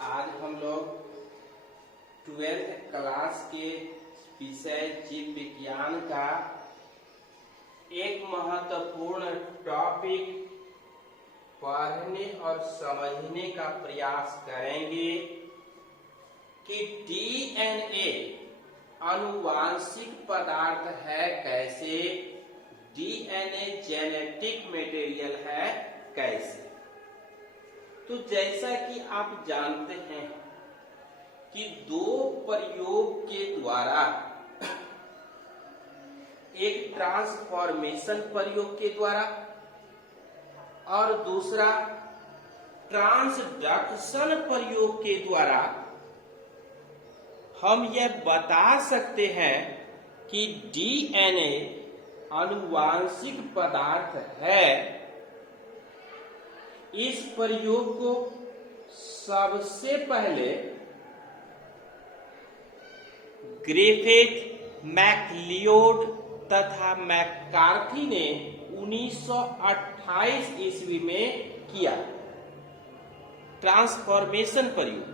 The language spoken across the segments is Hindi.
आज हम लोग 12th क्लास के विषय जीव विज्ञान का एक महत्वपूर्ण टॉपिक पढ़ने और समझने का प्रयास करेंगे कि डीएनए आनुवांशिक पदार्थ है कैसे, डीएनए जेनेटिक मटेरियल है कैसे। तो जैसा कि आप जानते हैं कि दो प्रयोग के द्वारा, एक ट्रांसफॉर्मेशन प्रयोग के द्वारा और दूसरा ट्रांसडक्शन प्रयोग के द्वारा हम यह बता सकते हैं कि डीएनए आनुवांशिक पदार्थ है। इस प्रयोग को सबसे पहले ग्रिफिथ, मैकलियोड तथा मैकार्थी ने 1928 ईस्वी में किया। ट्रांसफॉर्मेशन प्रयोग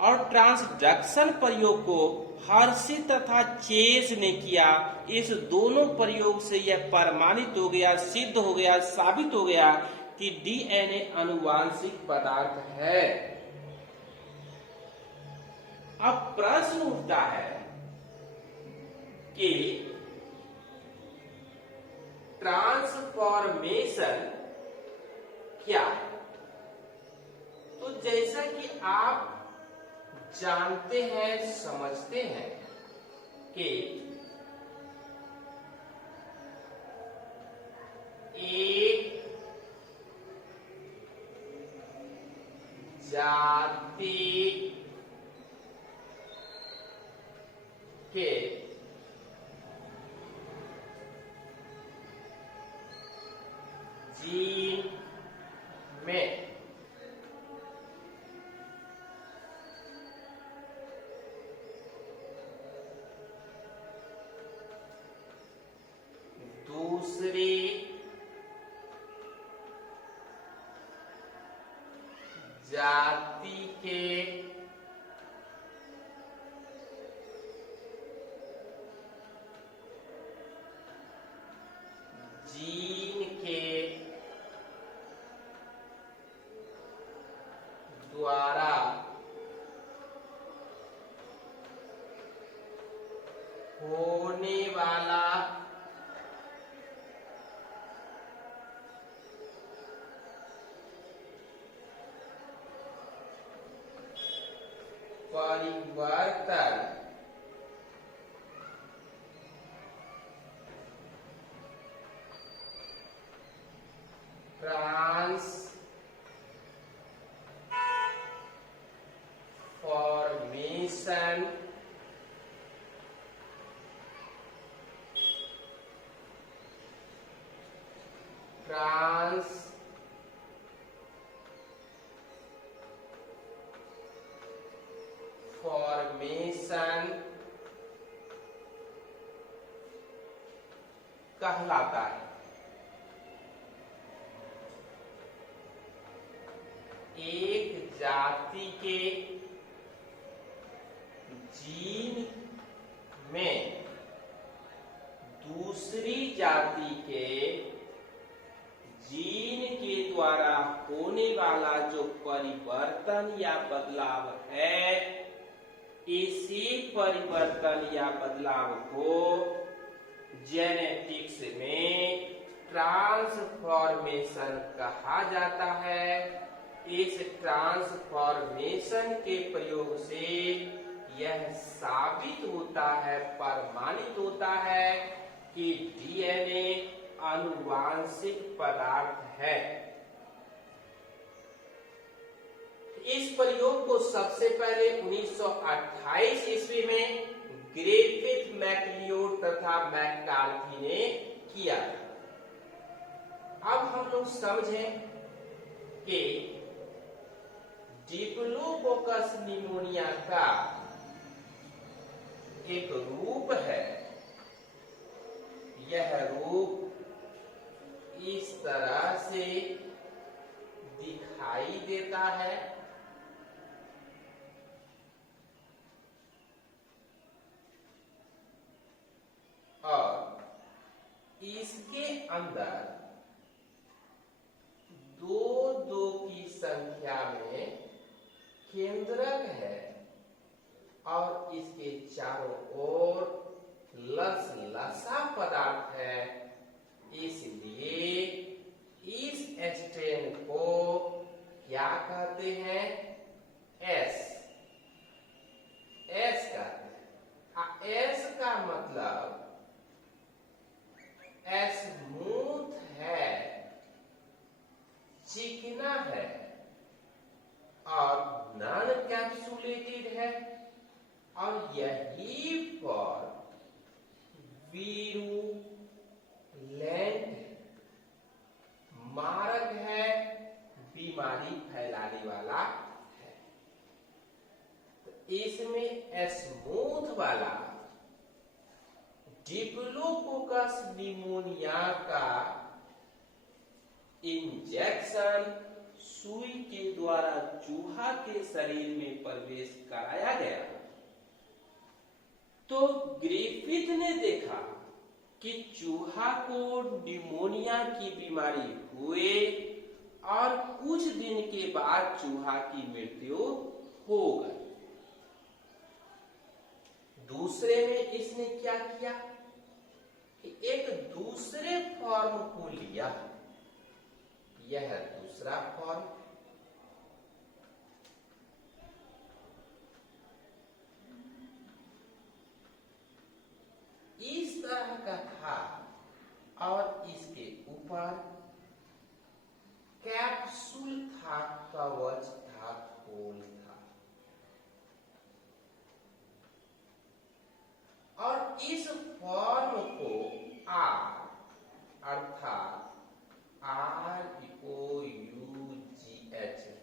और ट्रांसडक्शन प्रयोग को हर्शी तथा चेज ने किया। इस दोनों प्रयोग से यह प्रमाणित हो गया, सिद्ध हो गया, साबित हो गया कि डीएनए आनुवांशिक पदार्थ है। अब प्रश्न उठता है कि ट्रांसफॉर्मेशन क्या है। तो जैसा कि आप जानते हैं, समझते हैं कि एक जाति के जीन में दूसरी जाति के जीन के द्वारा होने वाला परिवर्तन ट्रांसफॉर्मेशन कहलाता है। एक जाति के जीन में दूसरी जाति के जीन के द्वारा होने वाला जो परिवर्तन या बदलाव है, इसी परिवर्तन या बदलाव को जेनेटिक्स में ट्रांसफॉर्मेशन कहा जाता है। इस ट्रांसफॉर्मेशन के प्रयोग से यह साबित होता है, प्रमाणित होता है कि डीएनए आनुवांशिक पदार्थ है। इस प्रयोग को सबसे पहले 1928 ईस्वी में ग्रिफिथ, मैकलियोड तथा मैकार्थी ने किया। अब हम लोग समझें कि डिप्लोकोकस निमोनिया का एक रूप है। यह रूप इस तरह से दिखाई देता है। इसके अंदर दो की संख्या में केंद्रक है और इसके चारों ओर लसा पदार्थ है, इसलिए इस स्ट्रैंड को क्या कहते हैं? एस कहते हैं। एस का मतलब स्मूथ है, चिकना है और नॉन कैप्सुलेटेड है, और यही पर वीरूलेंट मारक है, बीमारी फैलाने वाला है। तो इसमें स्मूथ वाला डिप्लोकोकस निमोनिया का इंजेक्शन सुई के द्वारा चूहा के शरीर में प्रवेश कराया गया तो ग्रिफिथ ने देखा कि चूहा को निमोनिया की बीमारी हुए और कुछ दिन के बाद चूहा की मृत्यु हो गई। दूसरे में इसने क्या किया कि एक दूसरे फॉर्म को लिया, यह दूसरा फॉर्म, इस तरह का था और इसके ऊपर कैप्सूल था, कवच था, खोल था, और इस फॉर्म को अर्थात ROUGH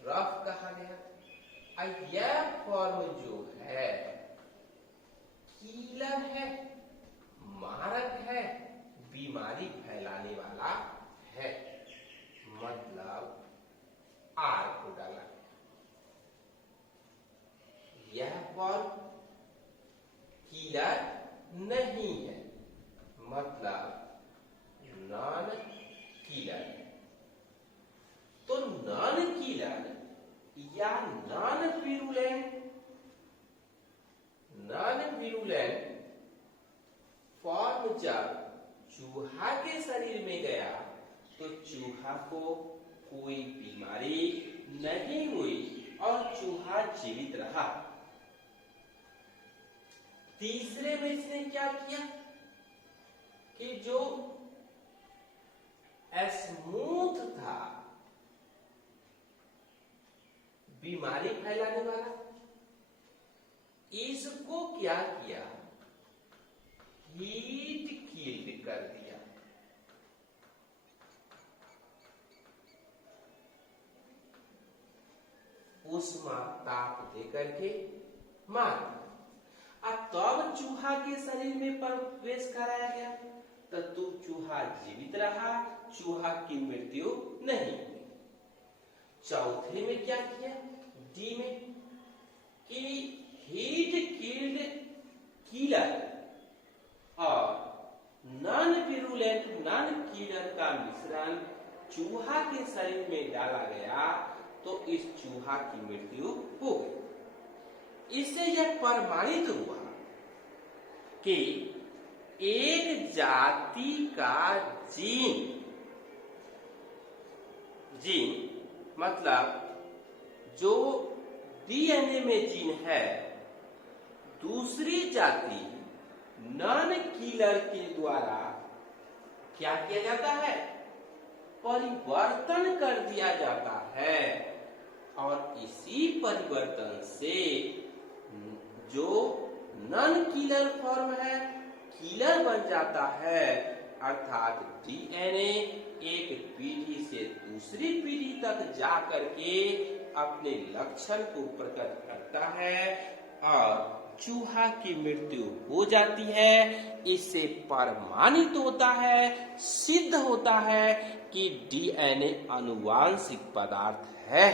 रफ कहा गया। यह फॉर्म जो है कीलर है, मारक है, बीमारी फैलाने वाला है, मतलब आर को डाला। यह फॉर्म कीलर नहीं है, मतलब नॉन कीलर। तो नॉन कीलर या नॉन विरुलेंट फॉर्म जब चूहा के शरीर में गया तो चूहा को कोई बीमारी नहीं हुई और चूहा जीवित रहा। तीसरे में इसने क्या किया कि जो स्मूथ था, बीमारी फैलाने वाला, इसको क्या किया? हीट कील्ड कर दिया। उष्मा ताप देकर के मार दिया। तब चूहा के शरीर में प्रवेश कराया गया तो चूहा जीवित रहा, चूहा की मृत्यु नहीं हुई। चौथे में क्या किया? डी में कि हीट कील्ड कीलर और नॉन विरुलेंट नॉन कीलर का मिश्रण चूहा के शरीर में डाला गया तो इस चूहा की मृत्यु हो गई। इससे यह प्रमाणित हुआ कि एक जाति का जीन मतलब जो डीएनए में जीन है, दूसरी जाति नॉन कीलर के द्वारा क्या किया जाता है? परिवर्तन कर दिया जाता है और इसी परिवर्तन से जो नॉन कीलर फॉर्म है कीलर बन जाता है, अर्थात डीएनए एक पीढ़ी से दूसरी पीढ़ी तक जाकर के अपने लक्षण को प्रकट करता है और चूहा की मृत्यु हो जाती है। इससे प्रमाणित होता है, सिद्ध होता है कि डीएनए आनुवांशिक पदार्थ है।